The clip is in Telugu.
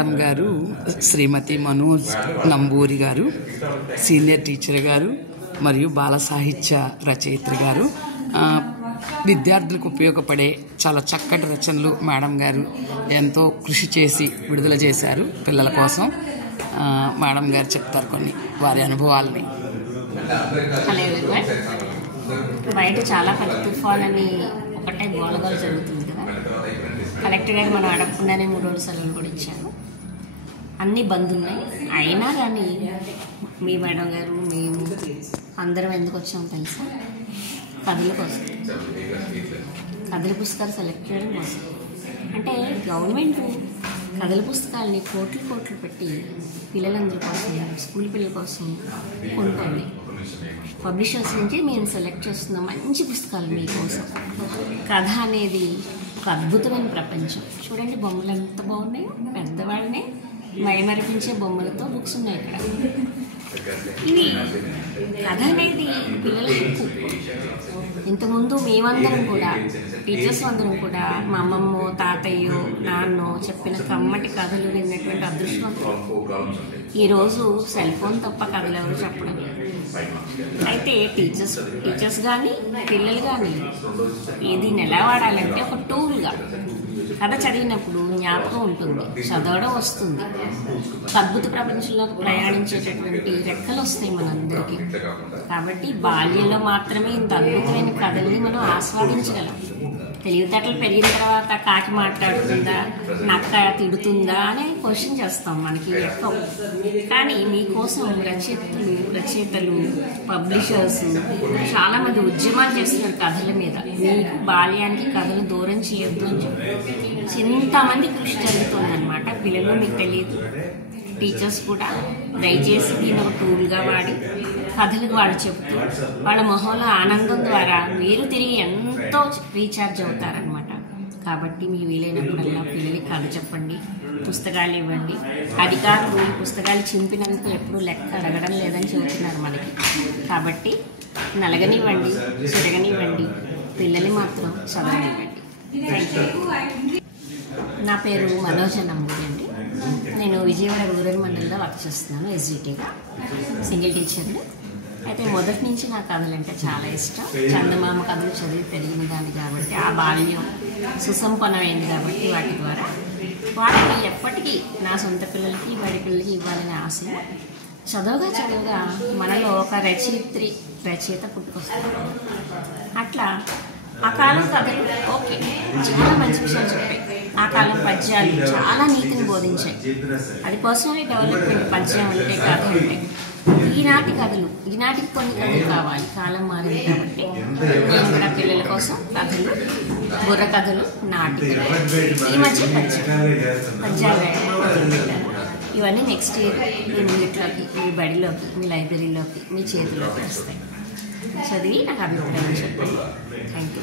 మేడం గారు శ్రీమతి మనోజ్ నంబూరి గారు, సీనియర్ టీచర్ గారు మరియు బాల సాహిత్య రచయిత్రి గారు. విద్యార్థులకు ఉపయోగపడే చాలా చక్కటి రచనలు మేడం గారు ఎంతో కృషి చేసి విడుదల చేశారు పిల్లల కోసం. మేడం గారు చెప్తారు కొన్ని వారి అనుభవాలని. హలో ఎవరివన్, బయట చాలా పెద్ద తుఫాన్ ఒకటే గోలగోలు జరుగుతుంది కదా. కలెక్టర్ గారు మనం అడగకుండానే 3 రోజుల సెలవులు కూడా ఇచ్చారు. అన్నీ బంద్ ఉన్నాయి. అయినా కానీ మీ మేడం గారు మేము అందరం ఎందుకు వచ్చాము తెలుసా? కథల కోసం, కథల పుస్తకాలు సెలెక్ట్ చేయడం కోసం. అంటే గవర్నమెంట్ కథల పుస్తకాలని కోట్లు పెట్టి పిల్లలందరి కోసం, స్కూల్ పిల్లల కోసం కొంటుంది. పబ్లిషర్స్ నుంచి మేము సెలెక్ట్ చేస్తున్న మంచి పుస్తకాలు మీకోసం. కథ అనేది ఒక అద్భుతమైన ప్రపంచం. చూడండి బొమ్మలు ఎంత బాగున్నాయో, పెద్దవాళ్ళనే మైమరిపించే బొమ్మలతో బుక్స్ ఉన్నాయి ఇక్కడ. ఇవి కథ అనేది పిల్లల హక్కు. ఇంతకుముందు మేమందరం కూడా, టీచర్స్ అందరం కూడా మా అమ్మమ్మో తాతయ్యో నాన్నో చెప్పిన కమ్మటి కథలు విన్నటువంటి అదృష్టవంతులు. ఈరోజు సెల్ ఫోన్ తప్ప కథలు ఎవరు చెప్పడం లేదు. అయితే టీచర్స్ కానీ పిల్లలు కానీ దీన్ని ఎలా వాడాలంటే ఒక టూల్గా. కథ చదివినప్పుడు జ్ఞాపకం ఉంటుంది, చదవడం వస్తుంది, అద్భుత ప్రపంచంలోకి ప్రయాణించేటటువంటి రెక్కలు వస్తాయి మనందరికీ. కాబట్టి బాల్యంలో మాత్రమే ఇంత అద్భుతమైన కథల్ని మనం ఆస్వాదించగలం. తెలివితేటలు పెరిగిన తర్వాత కాకి మాట్లాడుతుందా, నక్క తిడుతుందా అనే క్వశ్చన్ చేస్తాం, మనకి ఎక్కువ. కానీ మీకోసం రచయితలు పబ్లిషర్స్ చాలామంది ఉద్యమాలు చేస్తున్నారు కథల మీద. మీకు బాల్యానికి కథలు దూరం చేయొద్దు అని చెప్పి ఇంతమంది కృషి జరుగుతుందన్నమాట. పిల్లలు మీకు తెలియదు, టీచర్స్ కూడా దయచేసి దీన్ని ఒక టూల్గా వాడి కథలకు వాళ్ళు చెప్తూ వాళ్ళ మొహంలో ఆనందం ద్వారా మీరు తిరిగి ఎంతో రీఛార్జ్ అవుతారనమాట. కాబట్టి మీ వీలైనప్పుడల్లా పిల్లలకి కథ చెప్పండి, పుస్తకాలు ఇవ్వండి. అధికారులు ఈ పుస్తకాలు చింపినందుకు ఎప్పుడూ లెక్క అడగడం లేదని చెబుతున్నారు మనకి. కాబట్టి నలగనివ్వండి, చెరగనివ్వండి, పిల్లల్ని మాత్రం చదవనివ్వండి. Thank you. నా పేరు మనోజ్ నంబూరి అండి. నేను విజయవాడ రూరల్ మండలంలో వర్క్ చేస్తున్నాను ఎస్జిటీగా, సింగిల్ టీచర్ని. అయితే మొదటి నుంచి నా కథలు అంటే చాలా ఇష్టం. చందమామ కథలు చదివి పెరిగిన దాన్ని కాబట్టి, ఆ బాల్యం సుసంపన్నమైంది కాబట్టి వాటి ద్వారా వాళ్ళకి ఎప్పటికీ నా సొంత పిల్లలకి వాడి పిల్లలకి ఇవ్వాలనే ఆశ. చదువుగా మనలో ఒక రచయిత పుట్టుకొస్తుంది. అట్లా ఆ కాలం కథలు ఓకే, చాలా మంచి విషయాలు చెప్పాయి. ఆ కాలం పద్యాలు చాలా నీతిని బోధించాయి. అది పర్సనల్ డెవలప్మెంట్ పద్యం అంటే, కథ అంటే. ఈనాటికి కొన్ని కథలు కావాలి, కాలం మారింది కాబట్టి నేను కూడా పిల్లల కోసం కథలు, బుర్ర కథలు, నాటికలు, ఈ మధ్య పద్యాలు పెట్టాను. ఇవన్నీ నెక్స్ట్ ఇయర్ మీ ఇంట్లోకి, మీ బడిలోకి, మీ లైబ్రరీలోకి, మీ చేతిలోకి వస్తాయి. చదివి నాకు అభిప్రాయం చెప్పండి. Thank you.